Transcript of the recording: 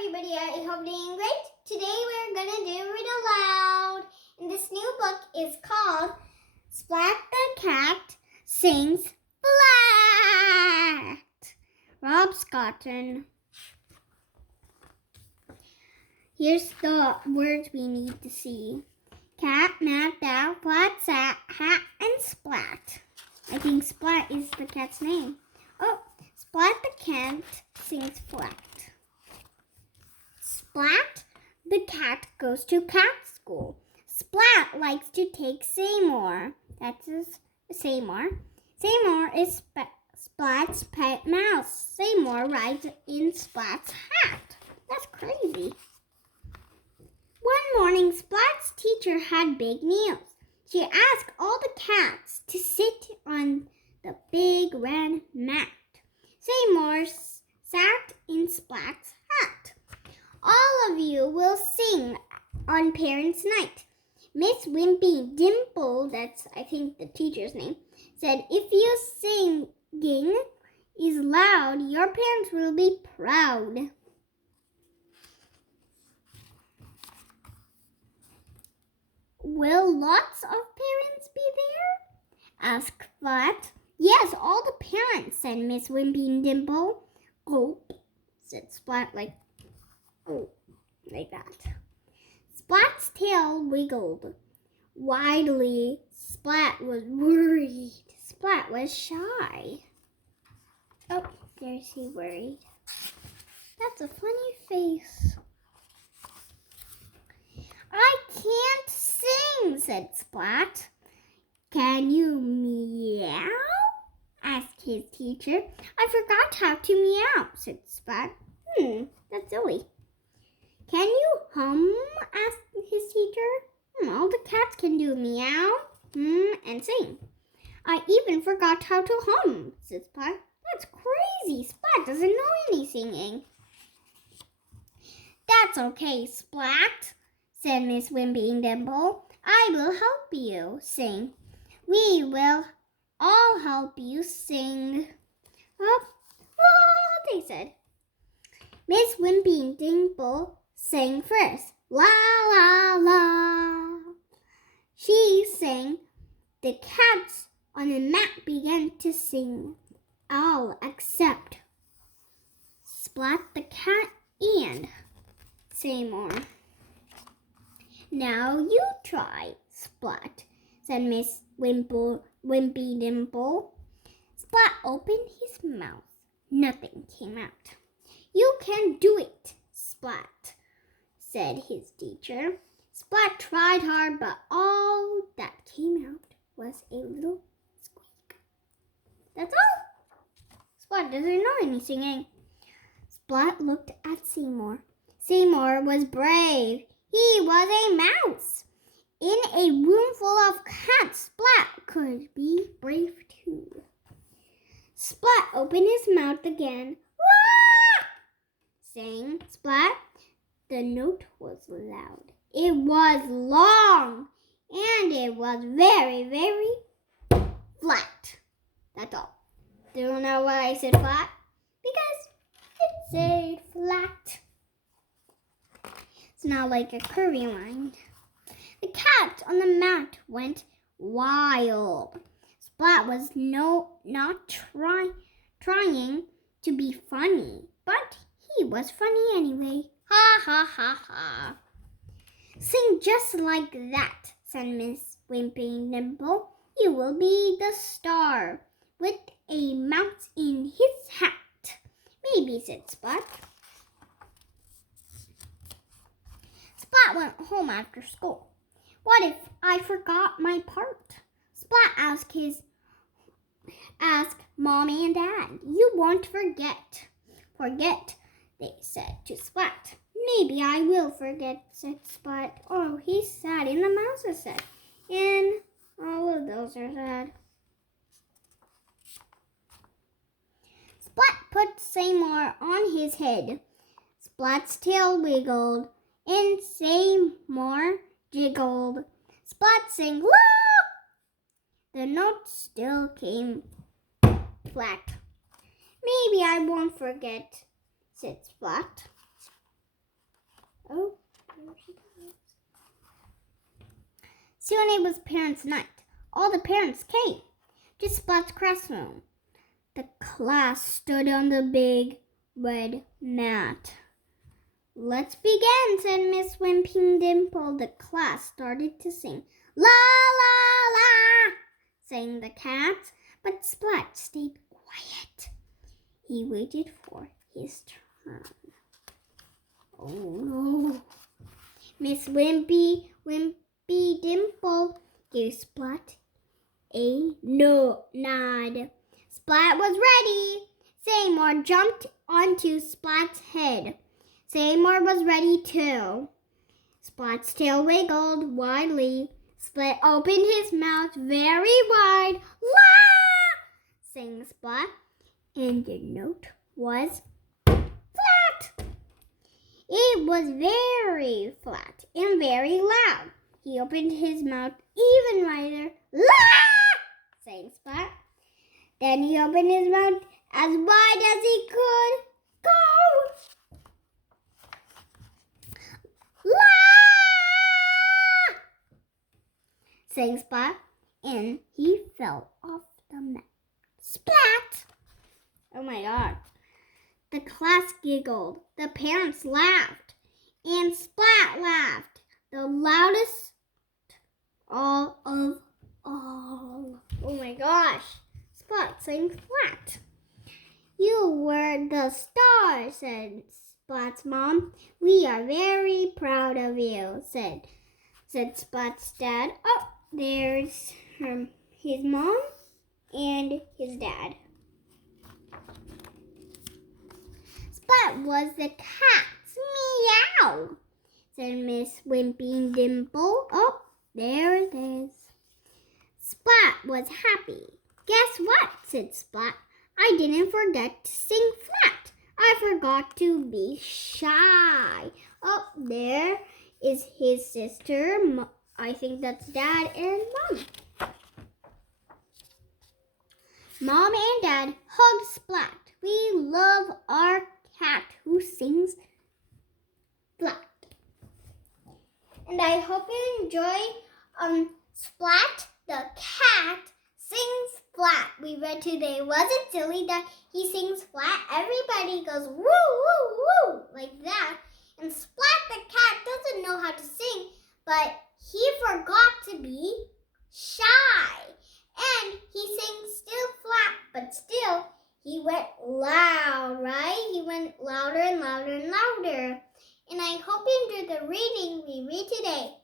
everybody, I hope you're doing great. Today we're going to do Read Aloud. And this new book is called Splat the Cat Sings Splat. Rob Scotton. Here's the words we need to see. Cat, mat, down, flat, sat, hat, and splat. I think Splat is the cat's name. Oh, Splat the cat sings flat. Splat the cat goes to cat school. Splat likes to take Seymour. That's Seymour. Seymour is Splat's pet mouse. Seymour rides in Splat's hat. That's crazy. One morning, Splat's teacher had big meals. She asked all the cats to sit on the big red mat. Seymour sat in Splat's hat. All of you will sing on Parents' Night. Miss Wimpy Dimple, that's I think the teacher's name, said if you singing is loud, your parents will be proud. Will lots of parents be there? Asked Splat. Yes, all the parents, said Miss Wimpy Dimple. Gulp, said Splat like that. Splat's tail wiggled widely. Splat was worried. Splat was shy. Oh, there's he worried. That's a funny face. I can't sing, said Splat. Can you meow? Asked his teacher. I forgot how to meow, said Splat. That's silly. Can you hum? Asked his teacher. All the cats can do meow, and sing. I even forgot how to hum, said Splat. That's crazy. Splat doesn't know any singing. That's okay, Splat, said Miss Wimpy Dimple. I will help you sing. We will all help you sing. Oh, they said. Miss Wimpy Dimple sang first. La, la, la. She sang. The cats on the mat began to sing. All except Splat the cat and Seymour. Now you try, Splat, said Miss Wimpy Dimple. Splat opened his mouth. Nothing came out. You can do it, Splat, said his teacher. Splat tried hard, but all that came out was a little squeak. That's all. Splat doesn't know any singing. Splat looked at Seymour. Seymour was brave. He was a mouse. In a room full of cats, Splat could be brave too. Splat opened his mouth again. Wah! Sang Splat. The note was loud. It was long, and it was very, very flat. That's all. Do you know why I said flat? Because it said flat. It's not like a curvy line. The cat on the mat went wild. Splat was not trying to be funny, but he was funny anyway. Ha, ha, ha, ha. Sing just like that, said Miss Wimpy Dimple. You will be the star with a mouse in his hat. Maybe, said Splat. Splat went home after school. What if I forgot my part? Splat asked Mommy and Dad. You won't forget. Forget, they said to Splat. Maybe I will forget, said Splat. Oh, he's sad, and the mouse is sad. And all of those are sad. Splat put Seymour on his head. Splat's tail wiggled, and Seymour jiggled. Splat sang, la! The note still came flat. Maybe I won't forget, said Splat. Soon it was parents' night. All the parents came to Splat's classroom. The class stood on the big red mat. Let's begin, said Miss Wimpy Dimple. The class started to sing. La, la, la, sang the cat, but Splat stayed quiet. He waited for his turn. Oh no. Miss Wimpy Dimple gave Splat a no nod. Splat was ready. Seymour jumped onto Splat's head. Seymour was ready too. Splat's tail wiggled widely. Splat opened his mouth very wide. La! sang Splat, and the note was flat. It was very flat and very loud. He opened his mouth even wider. La! sang Splat. Then he opened his mouth as wide as he could go. La! sang Splat, and he fell off the mat. Splat! Oh my God. The class giggled. The parents laughed. And Splat laughed. The loudest all of all. Oh my gosh. Splat sang flat. You were the star, said Splat's mom. We are very proud of you, said Splat's dad. Oh, there's his mom and his dad. Splat was the cat's meow, said Miss Wimpy Dimple. Oh, there it is. Splat was happy. Guess what, said Splat. I didn't forget to sing flat. I forgot to be shy. Oh, there is his sister. I think that's Dad and Mom. Mom and Dad hugged Splat. We love our cat who sings flat. And I hope you enjoy Splat the cat sings flat. We read today. Was it silly that he sings flat? Everybody goes woo, woo, woo, like that. And Splat the cat doesn't know how to sing, but he forgot to be shy. And he sang still flat, but still he went loud, right? He went louder and louder and louder. And I hope you enjoyed the reading we read today.